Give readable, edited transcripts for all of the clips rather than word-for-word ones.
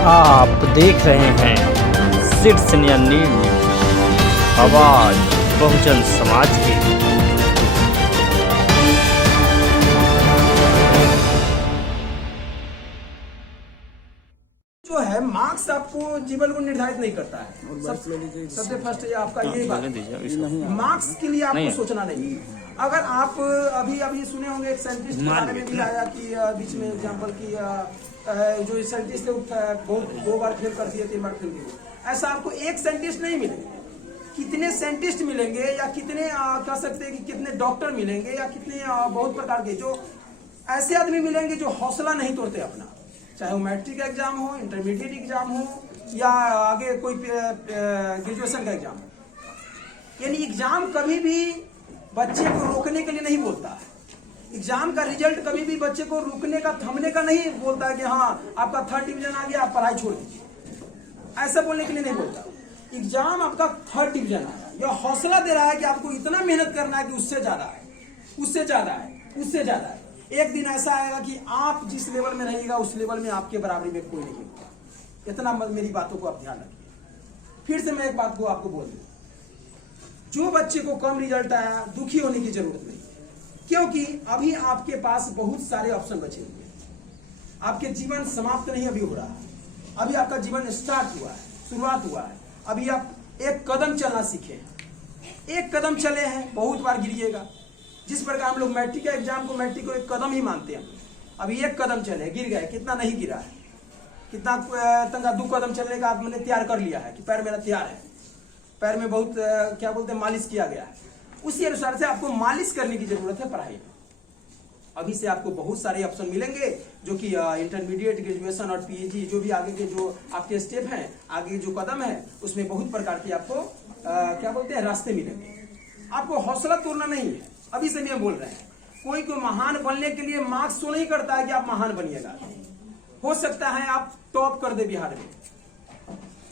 आप देख रहे हैं सिरसनिया न्यूज, आवाज बहुजन समाज की। जो है मार्क्स आपको जीवन को निर्धारित नहीं करता है। सबसे फर्स्ट ये आपका ये बात, मार्क्स के लिए आपको सोचना नहीं है। अगर आप अभी सुने होंगे एक साइंटिस्ट के बारे में भी आया कि बीच में एग्जांपल की जो साइंटिस्ट थे बहुत 2 बार फेल कर दिए, 3 बार फेल किए। ऐसा आपको एक साइंटिस्ट नहीं मिलेंगे, कितने साइंटिस्ट मिलेंगे या कितने कह सकते हैं कि कितने डॉक्टर मिलेंगे या कितने बहुत प्रकार के जो ऐसे आदमी मिलेंगे जो हौसला नहीं तोड़ते अपना, चाहे वो मैट्रिक एग्जाम हो, इंटरमीडिएट एग्जाम हो या आगे कोई ग्रेजुएशन का एग्जाम हो। यानी एग्जाम कभी भी बच्चे को रोकने के लिए नहीं बोलता है। एग्जाम का रिजल्ट कभी भी बच्चे को रुकने का, थमने का नहीं बोलता है कि हाँ आपका 3rd डिवीजन आ गया, आप पढ़ाई छोड़ दीजिए, ऐसा बोलने के लिए नहीं बोलता। एग्जाम आपका 3rd डिवीजन आया, यह हौसला दे रहा है कि आपको इतना मेहनत करना है कि उससे ज्यादा है, उससे ज्यादा है, उससे ज्यादा है। एक दिन ऐसा आएगा कि आप जिस लेवल में रहिएगा उस लेवल में आपके बराबरी में कोई नहीं होगा। इतना मेरी बातों को आप ध्यान रखिए। फिर से मैं एक बात को आपको बोल दूं, जो बच्चे को कम रिजल्ट आया दुखी होने की जरूरत नहीं, क्योंकि अभी आपके पास बहुत सारे ऑप्शन बचे हुए हैं। आपके जीवन समाप्त नहीं अभी हो रहा है, अभी आपका जीवन स्टार्ट हुआ है, शुरुआत हुआ है। अभी आप एक कदम चलना सीखे हैं, एक कदम चले हैं, बहुत बार गिरिएगा। जिस प्रकार हम लोग मैट्रिक के एग्जाम को, मैट्रिक को एक कदम ही मानते हैं, अभी एक कदम चले, गिर गए, कितना नहीं गिरा है, कितना तंगा 2 कदम चलने का मैंने तैयार कर लिया है कि पैर मेरा तैयार है, पैर में बहुत क्या बोलते हैं मालिश किया गया है। उसी अनुसार से आपको मालिश करने की जरूरत है पढ़ाई में। अभी से आपको बहुत सारे ऑप्शन मिलेंगे जो कि इंटरमीडिएट, ग्रेजुएशन और पीएचडी, जो भी आगे के जो आपके स्टेप हैं, आगे जो कदम है, उसमें बहुत प्रकार के आपको क्या बोलते हैं रास्ते मिलेंगे। आपको हौसला तोड़ना नहीं है। अभी से मैं बोल रहे हैं, कोई को महान बनने के लिए मार्क्स तो नहीं करता है कि आप महान बनिएगा। हो सकता है आप टॉप कर दे बिहार में,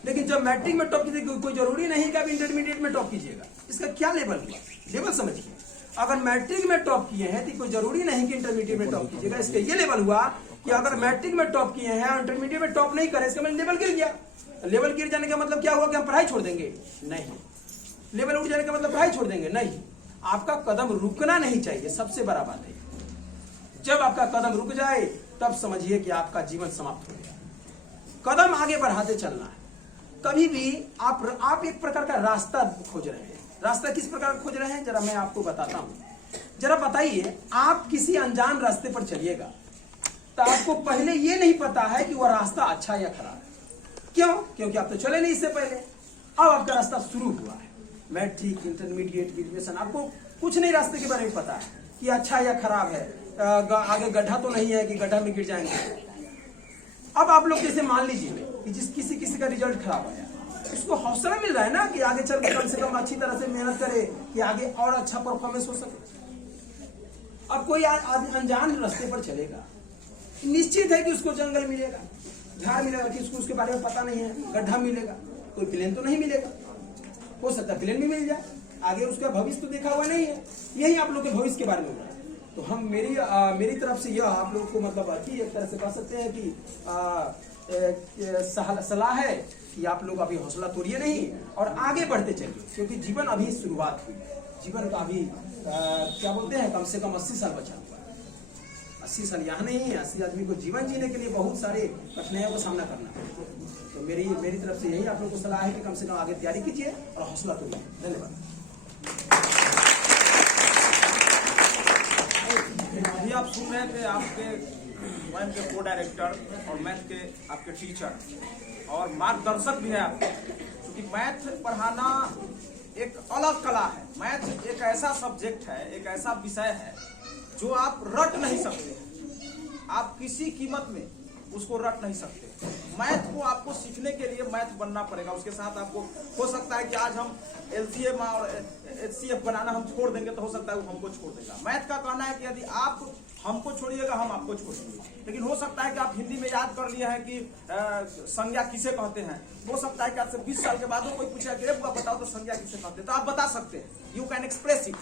लेकिन जब मैट्रिक में टॉप कीजिएगा कोई जरूरी नहीं कि आप इंटरमीडिएट में टॉप कीजिएगा। इसका क्या लेवल हुआ, लेवल समझिए। अगर मैट्रिक में टॉप किए हैं तो कोई जरूरी नहीं कि इंटरमीडिएट में टॉप कीजिएगा। इसका ये लेवल हुआ कि अगर मैट्रिक में टॉप किए हैं और इंटरमीडिएट में टॉप नहीं करे, इसका मतलब लेवल गिर गया। लेवल गिर जाने का मतलब क्या हुआ कि हम पढ़ाई छोड़ देंगे? नहीं। लेवल उठ जाने का मतलब पढ़ाई छोड़ देंगे? नहीं। आपका कदम रुकना नहीं चाहिए, सबसे बड़ा बात है। जब आपका कदम रुक जाए तब समझिए कि आपका जीवन समाप्त हो गया। कदम आगे बढ़ाते चलना है। कभी भी आप एक प्रकार का रास्ता खोज रहे हैं। रास्ता किस प्रकार खोज रहे हैं, जरा मैं आपको बताता हूं। जरा बताइए, आप किसी अनजान रास्ते पर चलिएगा तो आपको पहले ये नहीं पता है कि वह रास्ता अच्छा या खराब है। क्यों? क्योंकि आप तो चले नहीं इससे पहले। अब आपका रास्ता शुरू हुआ है, मैट्रिक, इंटरमीडिएट, ग्रेजुएशन, आपको कुछ नहीं रास्ते के बारे में पता है कि अच्छा या खराब है, आगे गड्ढा तो नहीं है कि गड्ढा में गिर जाएंगे। अब आप लोग जैसे मान लीजिए कि किसी का रिजल्ट खराब आया, उसको हौसला मिल रहा है ना कि आगे चल के कम से कम अच्छी तरह से मेहनत करे कि आगे और अच्छा परफॉर्मेंस हो सके। अब कोई अनजान रास्ते पर चलेगा, निश्चित है कि उसको जंगल मिलेगा, झाड़ मिलेगा, कि उसको उसके बारे में पता नहीं है, गड्ढा मिलेगा, कोई प्लेन तो नहीं मिलेगा। हो सकता है प्लेन भी मिल जाए, आगे उसका भविष्य तो देखा हुआ नहीं है। यही आप लोग के भविष्य के बारे में हो रहा है। तो हम मेरी तरफ से यह आप लोगों को मतलब अच्छी एक तरह से कह सकते हैं कि सलाह है कि आप लोग अभी हौसला तोड़िए नहीं और आगे बढ़ते चलिए, क्योंकि जीवन अभी शुरुआत हुई है। जीवन का अभी क्या बोलते हैं, कम से कम 80 साल बचा हुआ है। 80 साल यहाँ नहीं है। 80 आदमी को जीवन जीने के लिए बहुत सारे कठिनाइयों का सामना करना है। तो मेरी तरफ से यही आप लोग को सलाह है कि कम से कम आगे तैयारी कीजिए और हौसला तोड़िए। धन्यवाद। अभी आप सुन रहे थे आपके मैथ के को डायरेक्टर और मैथ के आपके टीचर और मार्गदर्शक भी है आपके, क्योंकि मैथ पढ़ाना एक अलग कला है। मैथ एक ऐसा सब्जेक्ट है, एक ऐसा विषय है जो आप रट नहीं सकते। आप किसी कीमत में उसको रट नहीं सकते। मैथ को आपको सीखने के लिए मैथ बनना पड़ेगा। उसके साथ आपको हो सकता है कि आज हम एलसीएम और एचसीएफ बनाना हम छोड़ देंगे, तो हो सकता है वो हमको छोड़ देगा। मैथ का कहना है कि यदि आप हमको छोड़िएगा हम आपको छोड़ेंगे। लेकिन हो सकता है कि आप हिंदी में याद कर लिए हैं कि संज्ञा किसे कहते हैं। हो सकता है कि आपसे 20 साल के बाद कोई पूछेगा कि बुआ बताओ तो संज्ञा किसे कहते हैं, तो आप बता सकते हैं। You can express it.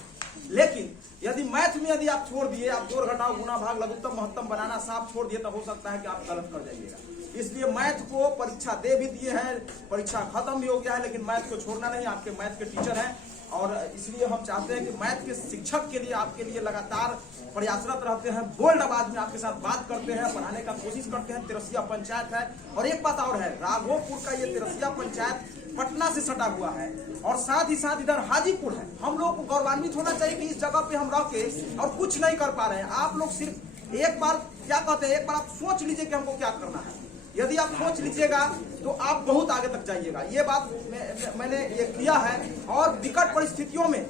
लेकिन यदि मैथ में यदि आप छोड़ दिए, आप जोड़ घटाव गुणा भाग लघुत्तम महत्तम बनाना साफ छोड़ दिए, तब हो सकता है कि आप गलत कर जाइएगा। इसलिए मैथ को परीक्षा दे भी दिए हैं, परीक्षा खत्म भी हो गया है, लेकिन मैथ को छोड़ना नहीं। आपके मैथ के टीचर हैं और इसलिए हम चाहते हैं कि मैथ के शिक्षक के लिए आपके लिए लगातार प्रयासरत रहते हैं, बोल्ड आवाज में आपके साथ बात करते हैं, पढ़ाने का कोशिश करते हैं। तिरसिया पंचायत है और एक बात और है, राघोपुर का ये तिरसिया पंचायत पटना से सटा हुआ है और साथ ही साथ इधर हाजीपुर है। हम लोग को गौरवान्वित होना चाहिए कि इस जगह पे हम रह के और कुछ नहीं कर पा रहे हैं। आप लोग सिर्फ एक बार क्या कहते हैं, एक बार आप सोच लीजिए कि हमको क्या करना है। यदि आप सोच लीजिएगा तो आप बहुत आगे तक जाइएगा। ये बात मैंने ये किया है और विकट परिस्थितियों में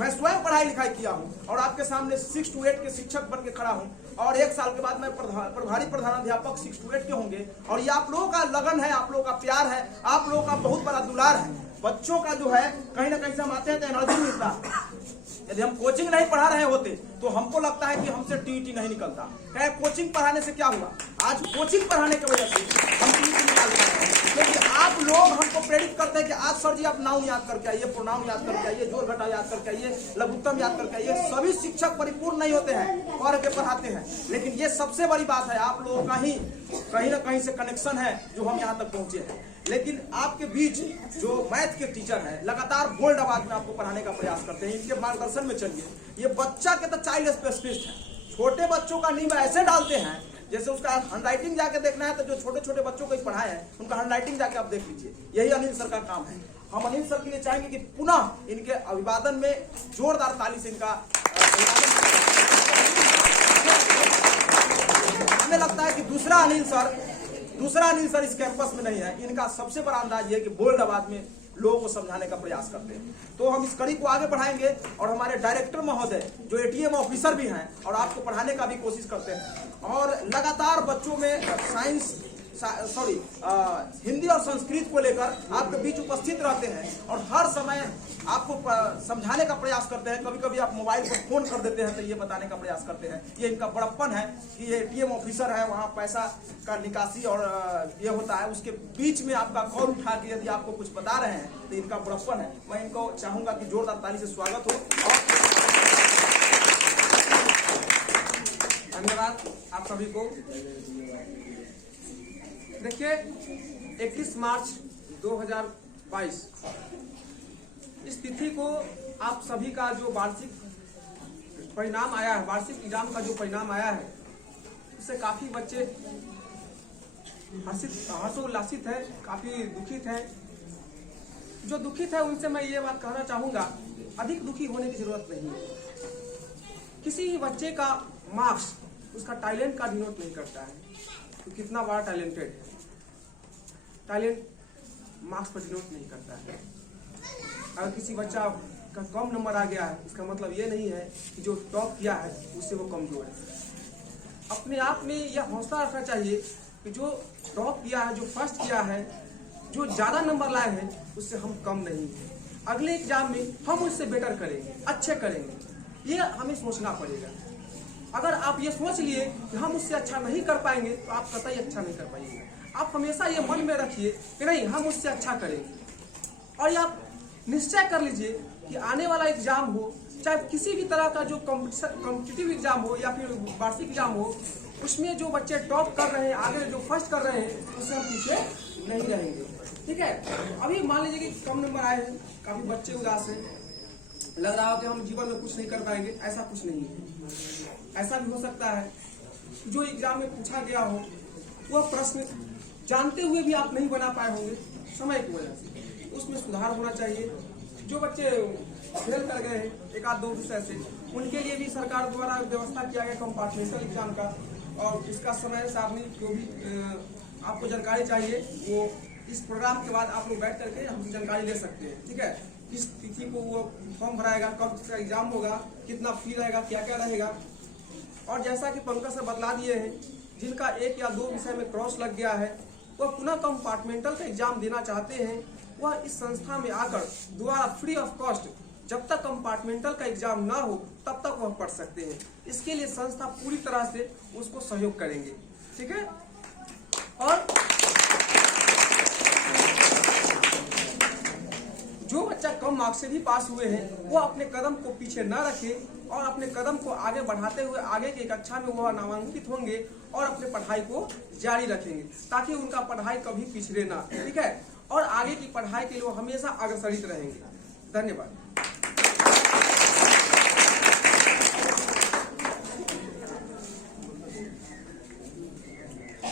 मैं स्वयं पढ़ाई लिखाई किया हूँ और आपके सामने 6 to 8 के शिक्षक बन के खड़ा हूँ और 1 साल के बाद मैं प्रभारी प्रधानाध्यापक 6 to 8 के होंगे। और ये आप लोगों का लगन है, आप लोगों का प्यार है, आप लोगों का बहुत बड़ा दुलार है। बच्चों का जो है कहीं ना कहीं से हम आते हैं तो एनर्जी मिलता है। यदि हम कोचिंग नहीं पढ़ा रहे होते तो हमको लगता है कि हमसे टीईटी नहीं निकलता। क्या कोचिंग पढ़ाने से क्या हुआ, आज कोचिंग पढ़ाने की वजह से हम टीईटी निकाल पाते हैं। क्योंकि आप लोग हमको प्रेरित करते हैं कि आज सर जी आप नाउन याद करके आइए, प्रोनाउन याद करके आइए, जोड़ घटाव याद करके आइए, लघुत्तम याद करके आइए। सभी शिक्षक परिपूर्ण नहीं होते हैं, पढ़ के पढ़ाते हैं, लेकिन ये सबसे बड़ी बात है, आप लोगों का ही कहीं ना कहीं से कनेक्शन है जो हम यहाँ तक पहुंचे हैं। लेकिन आपके बीच जो मैथ के टीचर हैं लगातार बोल्ड आवाज में आपको पढ़ाने का प्रयास करते हैं, इनके मार्गदर्शन में चलिए। ये बच्चा के तो चाइल्ड स्पेशलिस्ट है, छोटे बच्चों का नींव ऐसे डालते हैं जैसे उसका हैंडराइटिंग जाके देखना है तो जो छोटे छोटे बच्चों को पढ़ाए हैं उनका हैंडराइटिंग जाके आप देख लीजिए। यही अनिल सर का काम है। हम अनिल सर के लिए चाहेंगे कि पुनः इनके अभिवादन में जोरदार ताली से इनका हमें लगता है कि दूसरा अनिल सर इस कैंपस में नहीं है। इनका सबसे बड़ा अंदाज ये है कि बोल्ड आवाज में लोगों को समझाने का प्रयास करते हैं। तो हम इस कड़ी को आगे बढ़ाएंगे और हमारे डायरेक्टर महोदय जो एटीएम ऑफिसर भी हैं और आपको पढ़ाने का भी कोशिश करते हैं और लगातार बच्चों में हिंदी और संस्कृत को लेकर आपके बीच उपस्थित रहते हैं और हर समय आपको समझाने का प्रयास करते हैं। कभी कभी आप मोबाइल पर फोन कर देते हैं तो ये बताने का प्रयास करते हैं। ये इनका बड़प्पन है कि ये एटीएम ऑफिसर है, वहाँ पैसा का निकासी और ये होता है, उसके बीच में आपका कॉल उठा के यदि आपको कुछ बता रहे हैं तो इनका बड़प्पन है। मैं इनको चाहूंगा कि जोरदार ताली से स्वागत हो। धन्यवाद आप सभी को। देखिए 31 मार्च 2022 इस तिथि को आप सभी का जो वार्षिक परिणाम आया है, वार्षिक एग्जाम का जो परिणाम आया है, उससे काफी बच्चे हर्षोल्लासित है, काफी दुखित है। जो दुखित है उनसे मैं ये बात कहना चाहूंगा, अधिक दुखी होने की जरूरत नहीं है। किसी भी बच्चे का मार्क्स उसका टैलेंट का डिनोट नहीं करता है तो कितना बड़ा टैलेंटेड है। टैलेंट मार्क्स पर डिनोट नहीं करता है। अगर किसी बच्चा का कम नंबर आ गया है इसका मतलब ये नहीं है कि जो टॉप किया है उससे वो कमजोर है। अपने आप में यह हौसला रखना चाहिए कि जो टॉप किया है, जो फर्स्ट किया है, जो ज्यादा नंबर लाए हैं उससे हम कम नहीं हैं। अगले एग्जाम में हम उससे बेटर करेंगे, अच्छे करेंगे, ये हमें सोचना पड़ेगा। अगर आप ये सोच लिए कि हम उससे अच्छा नहीं कर पाएंगे तो आप कतई अच्छा नहीं कर पाएंगे। आप हमेशा ये मन में रखिए कि नहीं, हम उससे अच्छा करेंगे। और ये आप निश्चय कर लीजिए कि आने वाला एग्जाम हो, चाहे किसी भी तरह का जो कॉम्पिटिटिव एग्जाम हो या फिर वार्षिक एग्जाम हो, उसमें जो बच्चे टॉप कर रहे हैं, आगे जो फर्स्ट कर रहे हैं, उससे हम पीछे नहीं रहेंगे। ठीक है, अभी मान लीजिए कि कम नंबर आए हैं, काफी बच्चे उदास हैं, लग रहा हो कि हम जीवन में कुछ नहीं कर पाएंगे। ऐसा कुछ नहीं है। ऐसा भी हो सकता है जो एग्जाम में पूछा गया हो वह प्रश्न जानते हुए भी आप नहीं बना पाए होंगे समय की वजह से, उसमें सुधार होना चाहिए। जो बच्चे फेल कर गए हैं एक आध दो विषय से, उनके लिए भी सरकार द्वारा व्यवस्था किया गया कंपार्टमेंटल एग्जाम का, और इसका समय सारणी जो भी आपको जानकारी चाहिए वो इस प्रोग्राम के बाद आप लोग बैठ करके हमसे जानकारी ले सकते हैं। ठीक है, किस तिथि को वो फॉर्म भराएगा, कब इसका एग्जाम होगा, कितना फी रहेगा, क्या क्या रहेगा। और जैसा कि पंकज से बतला दिए हैं, जिनका एक या दो विषय में क्रॉस लग गया है वह पुनः कंपार्टमेंटल का एग्जाम देना चाहते हैं, वह इस संस्था में आकर दोबारा फ्री ऑफ कॉस्ट जब तक कंपार्टमेंटल का एग्जाम ना हो तब तक वह पढ़ सकते हैं। इसके लिए संस्था पूरी तरह से उसको सहयोग करेंगे। ठीक है, और जो बच्चा कम मार्क्स से भी पास हुए हैं वो अपने कदम को पीछे न रखे और अपने कदम को आगे बढ़ाते हुए आगे की कक्षा में वह नामांकित होंगे और अपने पढ़ाई को जारी रखेंगे ताकि उनका पढ़ाई कभी पिछड़े ना, ठीक है, और आगे की पढ़ाई के लिए वो हमेशा अग्रसरित रहेंगे। धन्यवाद।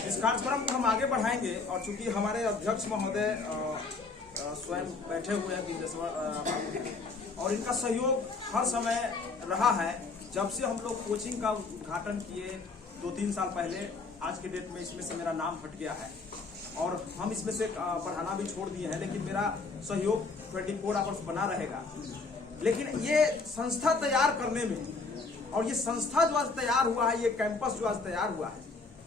इस कार्यक्रम को हम आगे बढ़ाएंगे और चूंकि हमारे अध्यक्ष महोदय स्वयं बैठे हुए हैं बिंदेश्वर बाबू और इनका सहयोग हर समय रहा है। जब से हम लोग कोचिंग का उद्घाटन किए 2-3 साल पहले, आज के डेट में इसमें से मेरा नाम हट गया है और हम इसमें से पढ़ाना भी छोड़ दिए हैं, लेकिन मेरा सहयोग 24 आवर्स बना रहेगा। लेकिन ये संस्था तैयार करने में और ये संस्था जो आज तैयार हुआ है, ये कैंपस जो आज तैयार हुआ है,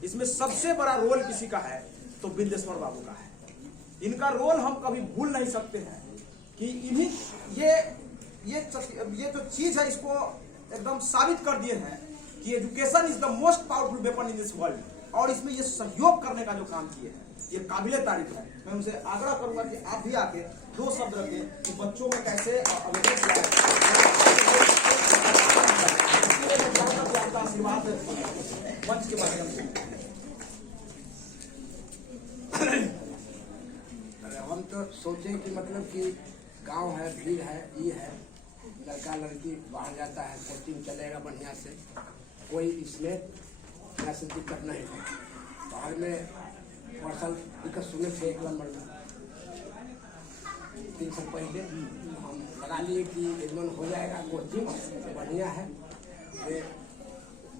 इसमें सबसे बड़ा रोल किसी का है तो बिंदेश्वर बाबू का है। इनका रोल हम कभी भूल नहीं सकते हैं कि इन्हीं ये जो चीज है इसको एकदम साबित कर दिए हैं कि education is the most powerful weapon in this world और इसमें ये सहयोग करने का जो काम किए हैं ये काबिले तारीफ है। मैं उनसे आग्रह करूंगा कि आप भी आके 2 शब्द रखें कि बच्चों में कैसे अवेयरनेस लाए, आपका आशीर्वाद मंच के माध्यम से। हम तो सोचे कि मतलब कि गांव है, भीड़ है, ये है, लड़का लड़की बाहर जाता है, कोचिंग चलेगा बढ़िया से, कोई इसमें ऐसे दिक्कत नहीं है। बाहर में वर्षल दिक्कत सुने थे 1 नंबर में 3 साल पहले हम लगा लिए कि एडमन हो जाएगा, कोचिंग बढ़िया है,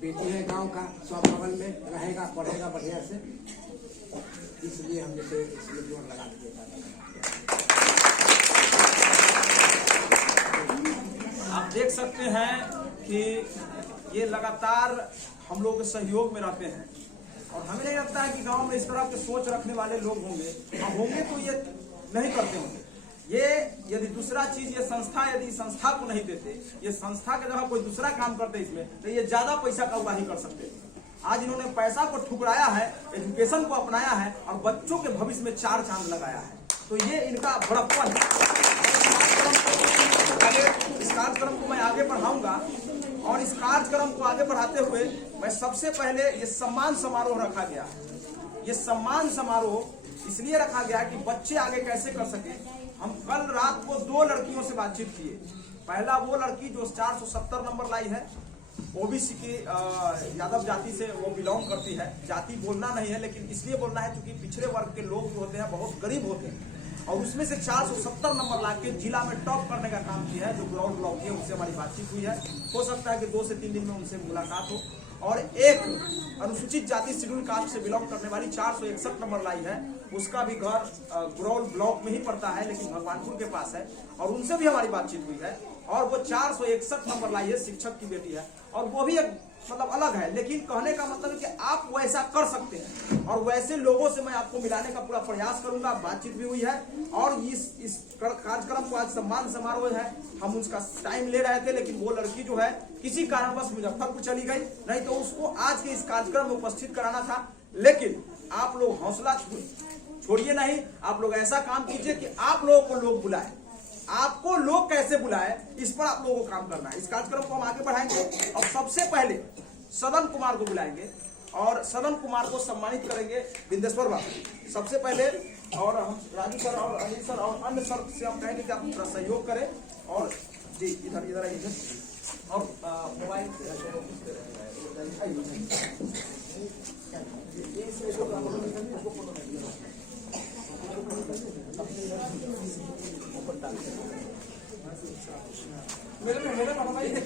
बेटी है गांव का, सब बगल में रहेगा, पढ़ेगा बढ़िया से, इसलिए हम जैसे इसमें जोर लगा दिए। आप देख सकते हैं कि ये लगातार हम लोग के सहयोग में रहते हैं और हमें नहीं लगता है कि गांव में इस तरह के सोच रखने वाले लोग होंगे, और होंगे तो ये नहीं करते होंगे। ये यदि दूसरा चीज ये संस्था यदि संस्था को नहीं देते, ये संस्था के जगह कोई दूसरा काम करते इसमें, तो ये ज्यादा पैसा का उगाही कर सकते। आज इन्होंने पैसा को ठुकराया है, एजुकेशन को अपनाया है और बच्चों के भविष्य में 4 चांद लगाया है, तो ये इनका बड़प्पन है। इस कार्यक्रम को मैं आगे बढ़ाऊंगा और इस कार्यक्रम को आगे बढ़ाते हुए मैं सबसे पहले ये सम्मान समारोह रखा गया है। ये सम्मान समारोह इसलिए रखा गया कि बच्चे आगे कैसे कर सके। हम कल रात को 2 लड़कियों से बातचीत किए। पहला वो लड़की जो 470 नंबर लाई है, ओबीसी की यादव जाति से वो बिलोंग करती है। जाति बोलना नहीं है, लेकिन इसलिए बोलना है क्योंकि पिछड़े वर्ग के लोग जो होते हैं बहुत गरीब होते हैं और उसमें से 470 नंबर ला के जिला में टॉप करने का काम किया है। जो ग्राउंड ब्लॉक है उससे हमारी बातचीत हुई है, हो सकता है कि 2 से 3 दिन में उनसे मुलाकात हो। और एक अनुसूचित जाति शेड्यूल कास्ट से बिलोंग करने वाली 461 नंबर लाई है, उसका भी घर ग्राउंड ब्लॉक में ही पड़ता है लेकिन भगवानपुर के पास है, और उनसे भी हमारी बातचीत हुई है। और वो 461 नंबर लाई है, शिक्षक की बेटी है और वो भी एक मतलब अलग है, लेकिन कहने का मतलब है कि आप वैसा कर सकते हैं और वैसे लोगों से मैं आपको मिलाने का पूरा प्रयास करूंगा। बातचीत भी हुई है और इस कार्यक्रम को आज सम्मान समारोह है, हम उसका टाइम ले रहे थे, लेकिन वो लड़की जो है किसी कारणवश मुजफ्फरपुर चली गई, नहीं तो उसको आज के इस कार्यक्रम में उपस्थित कराना था। लेकिन आप लोग हौसला छोड़िए नहीं, आप लोग ऐसा काम कीजिए कि आप लोगों को लोग बुलाए। आपको लोग कैसे बुलाए इस पर आप लोगों को काम करना है। इस कार्यक्रम को हम आगे बढ़ाएंगे और सबसे पहले सदन कुमार को बुलाएंगे और सदन कुमार को सम्मानित करेंगे बिंदेश्वर बाबू सबसे पहले। और हम राजू सर और अनिल सर और अन्य सर से हम कहेंगे कि आप थोड़ा सहयोग करें। और जी इधर आइए और मोबाइल मेरे भाई इधर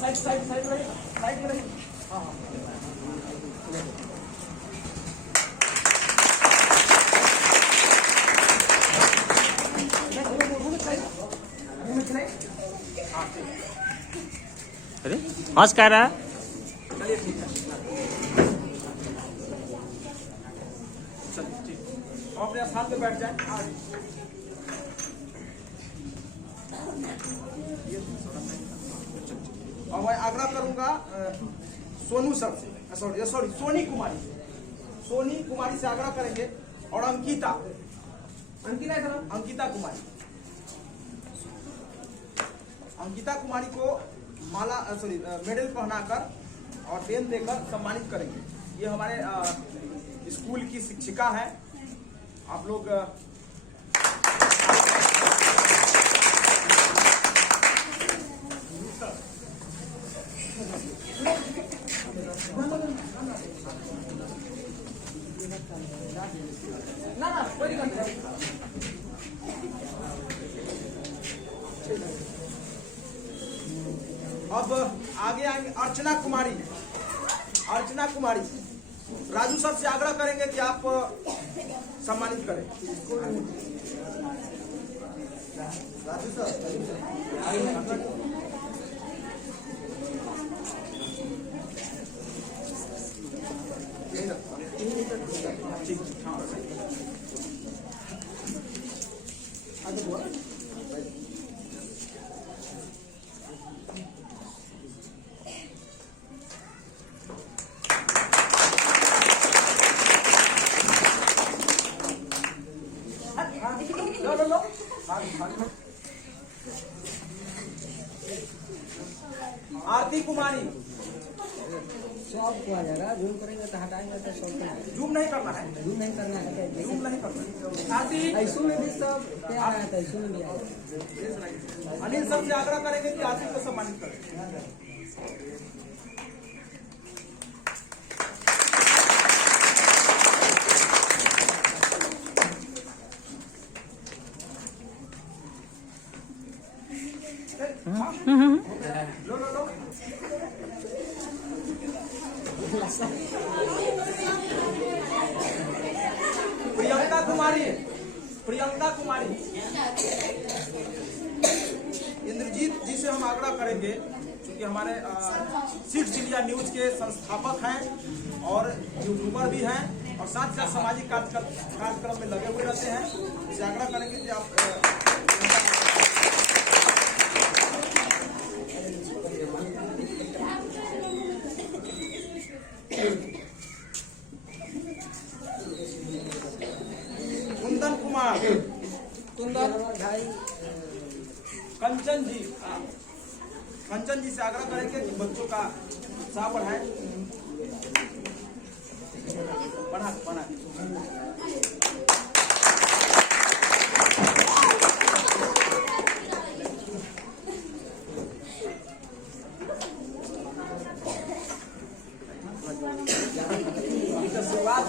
साइड में रहिए। हाँ अरे हंस कह रहा है। चलिए ठीक है, चलिए ठीक, अपने स्थान पे बैठ जाए। और मैं आग्रह करूंगा सोनू सर से, सॉरी सोनी कुमारी से, सोनी कुमारी से आग्रह करेंगे। और अंकिता कुमारी को माला मेडल पहनाकर और पेन देकर सम्मानित करेंगे। ये हमारे स्कूल की शिक्षिका है। आप लोग अब आगे आएंगे अर्चना कुमारी। राजू सर से आग्रह करेंगे कि आप सम्मानित करें। राजू सर ठीक, हाँ आरती कुमारी। सब को आ जाएगा, जूम करेंगे तो हटाएंगे तो सब जूम नहीं करना है, जूम नहीं करना है। जूम नहीं करना है। आरती ऐसू में भी सब क्या आया था, ऐसू में भी आया। अनिल सर से आग्रह करेंगे कि आरती को सम्मानित करें। लो प्रियंका कुमारी इंद्रजीत जी से हम आग्रह करेंगे, क्योंकि हमारे सीड्स इंडिया न्यूज के संस्थापक हैं और यूट्यूबर भी हैं और साथ साथ सामाजिक कार्यक्रम में लगे हुए रहते हैं। इससे आग्रह करेंगे कि आप कुंदन भाई कंचन जी से आग्रह करेंगे कि बच्चों का उत्साह बढ़ाए। बढ़ा शुरुआत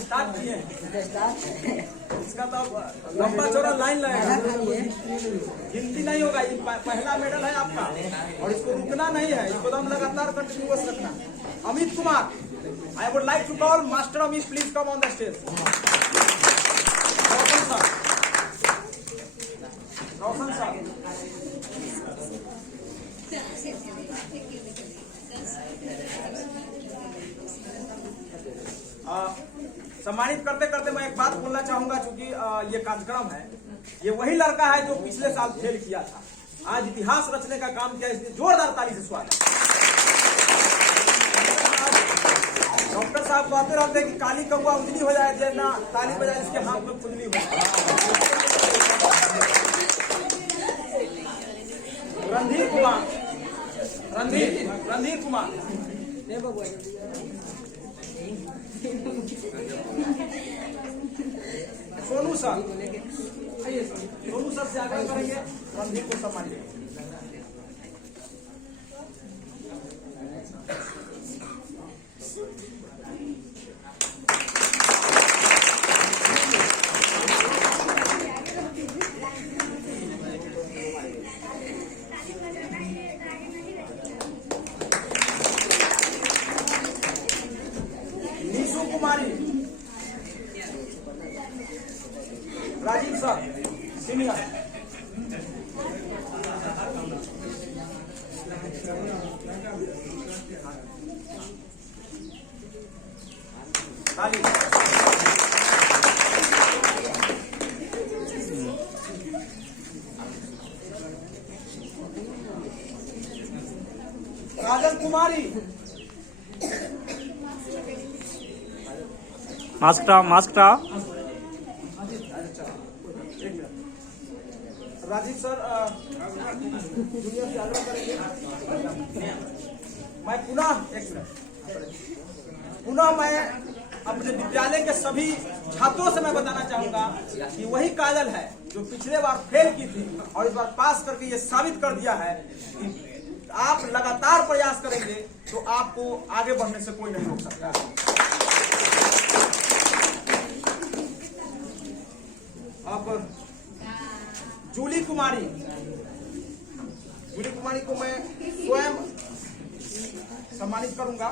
स्टार्ट किए हैं। इसका तो लंबा चौड़ा लाइन लगेगा, गिनती नहीं होगा। ये पहला मेडल है आपका और इसको रुकना नहीं है, इसको हम लगातार कंटिन्यूअस रखना। Amit Kumar, I would like to call master Amit, please come on the stage. Roshan साहब सम्मानित करते करते मैं एक बात बोलना चाहूंगा, क्योंकि ये कार्यक्रम है, ये वही लड़का है जो पिछले साल फेल किया था, आज इतिहास रचने का काम किया। इसलिए जोरदार ताली से स्वागत। डॉक्टर साहब कहते रहते हैं कि काली कौआ उजली हो जाए, जैसे ना ताली बजाए इसके हाथ में खुजली हो। रणधीर कुमार सोनू सर से आग्रह करेंगे रणधीर को सम्मानित। Rajiv sir senior. कुमारी। मास्क हटाओ, मास्क हटाओ। राजीव सर जूनियर से आग्रह करेंगे। मैं पुनः मैं अपने विद्यालय के सभी छात्रों से मैं बताना चाहूंगा कि वही काजल है जो पिछले बार फेल की थी और इस बार पास करके ये साबित कर दिया है कि आप लगातार प्रयास करेंगे तो आपको आगे बढ़ने से कोई नहीं रोक सकता। अब जूली कुमारी को मैं स्वयं सम्मानित करूंगा।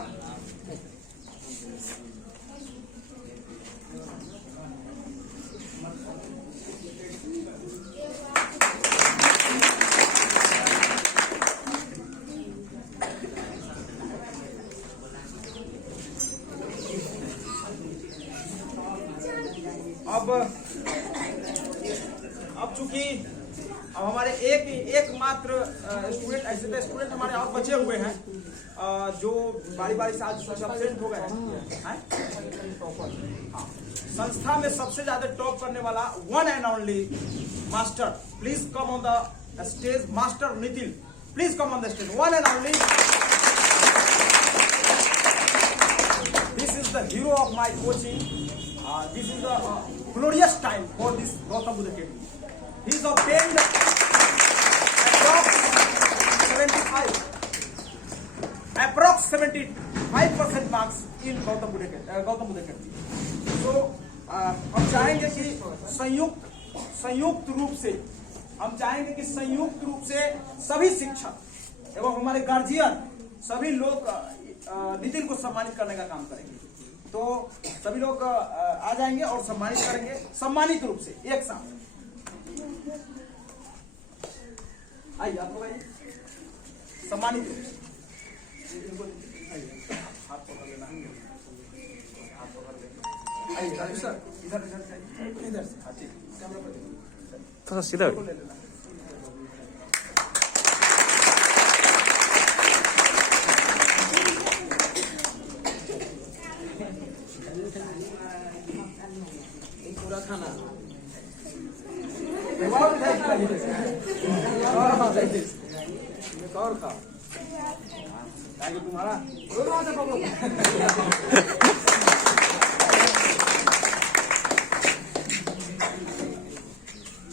अब चूंकि अब हमारे एकमात्र स्टूडेंट ऐसे तो स्टूडेंट हमारे और बचे हुए हैं जो बारी से आज सब्सेंट हो गए हैं। संस्था में सबसे ज्यादा टॉप करने वाला one and only master, please come on the stage. Master Nitin, please come on the stage. One and only, this is the hero of my coaching. This is a glorious time for this Gautam Buddha Academy. He is obtained approx 75% marks in Gautam Buddha Academy. So हम चाहेंगे कि संयुक्त रूप से सभी शिक्षक एवं हमारे गार्जियन सभी लोग नितिन को सम्मानित करने का काम करेंगे। तो सभी लोग आ जाएंगे और सम्मानित करेंगे, सम्मानित रूप से एक साथ। आइए आप लोग आइए, सम्मानित रूप से हाथ पकड़ लेना। हाथ पकड़ लेना। आइए राजू सर, इधर से। हाँ ठीक, कैमरा पर देखो। थोड़ा सीधा ले लेना। पूरा खाना और खाओ तुम्हारा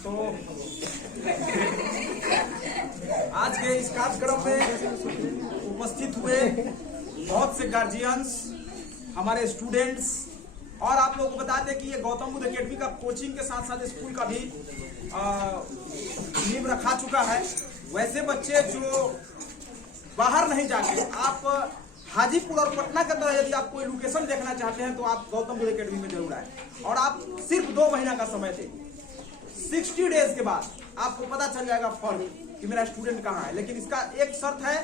तो आज के इस कार्यक्रम में उपस्थित हुए बहुत से गार्जियंस, हमारे स्टूडेंट्स, और आप लोगों को बता दें कि ये गौतम बुद्ध एकेडमी का कोचिंग के साथ साथ स्कूल का भी नींव रखा चुका है। वैसे बच्चे जो बाहर नहीं जाके, आप हाजीपुर और पटना के तरह यदि आप कोई लोकेशन देखना चाहते हैं तो आप गौतम बुद्ध एकेडमी में जरूर आए। और आप सिर्फ 2 महीना का समय थे, 60 डेज के बाद आपको पता चल जाएगा फर्क कि मेरा स्टूडेंट कहाँ है। लेकिन इसका एक शर्त है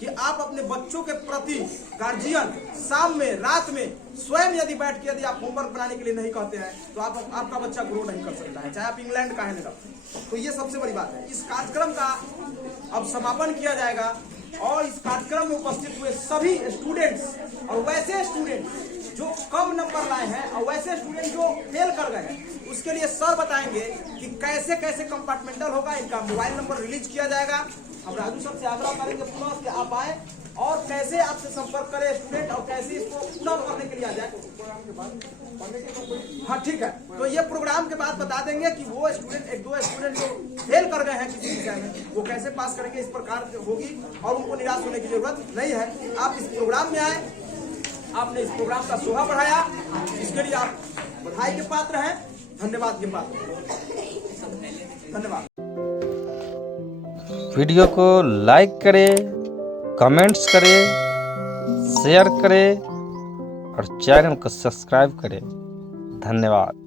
कि आप अपने बच्चों के प्रति गार्जियन शाम में, रात में स्वयं यदि बैठ के यदि आप होमवर्क बनाने के लिए नहीं कहते हैं तो आपका बच्चा ग्रो नहीं कर सकता है, चाहे आप इंग्लैंड का है ना। तो ये सबसे बड़ी बात है। इस कार्यक्रम का अब समापन किया जाएगा और इस कार्यक्रम में उपस्थित हुए सभी स्टूडेंट्स और वैसे स्टूडेंट जो कम नंबर लाए हैं और वैसे स्टूडेंट जो फेल कर गए हैं, उसके लिए सर बताएंगे कि कैसे कैसे कंपार्टमेंटल होगा। इनका मोबाइल नंबर रिलीज किया जाएगा। हम राजू सर से आग्रह करेंगे पुनः कि आप आए और कैसे आपसे संपर्क करें स्टूडेंट और कैसे इसको पूरा करने के लिए आ जाए। हाँ ठीक है, तो ये प्रोग्राम के बाद बता देंगे कि वो स्टूडेंट, 1-2 स्टूडेंट जो फेल कर गए हैं किसी विषय में, वो कैसे पास करेंगे। इस प्रकार होगी और उनको निराश होने की जरूरत नहीं है। आप इस प्रोग्राम में आए, आपने इस प्रोग्राम का शोभा बढ़ाया, इसके लिए आप बधाई के पात्र हैं, धन्यवाद के पात्र। धन्यवाद। वीडियो को लाइक करें, कमेंट्स करें, शेयर करें और चैनल को सब्सक्राइब करें। धन्यवाद।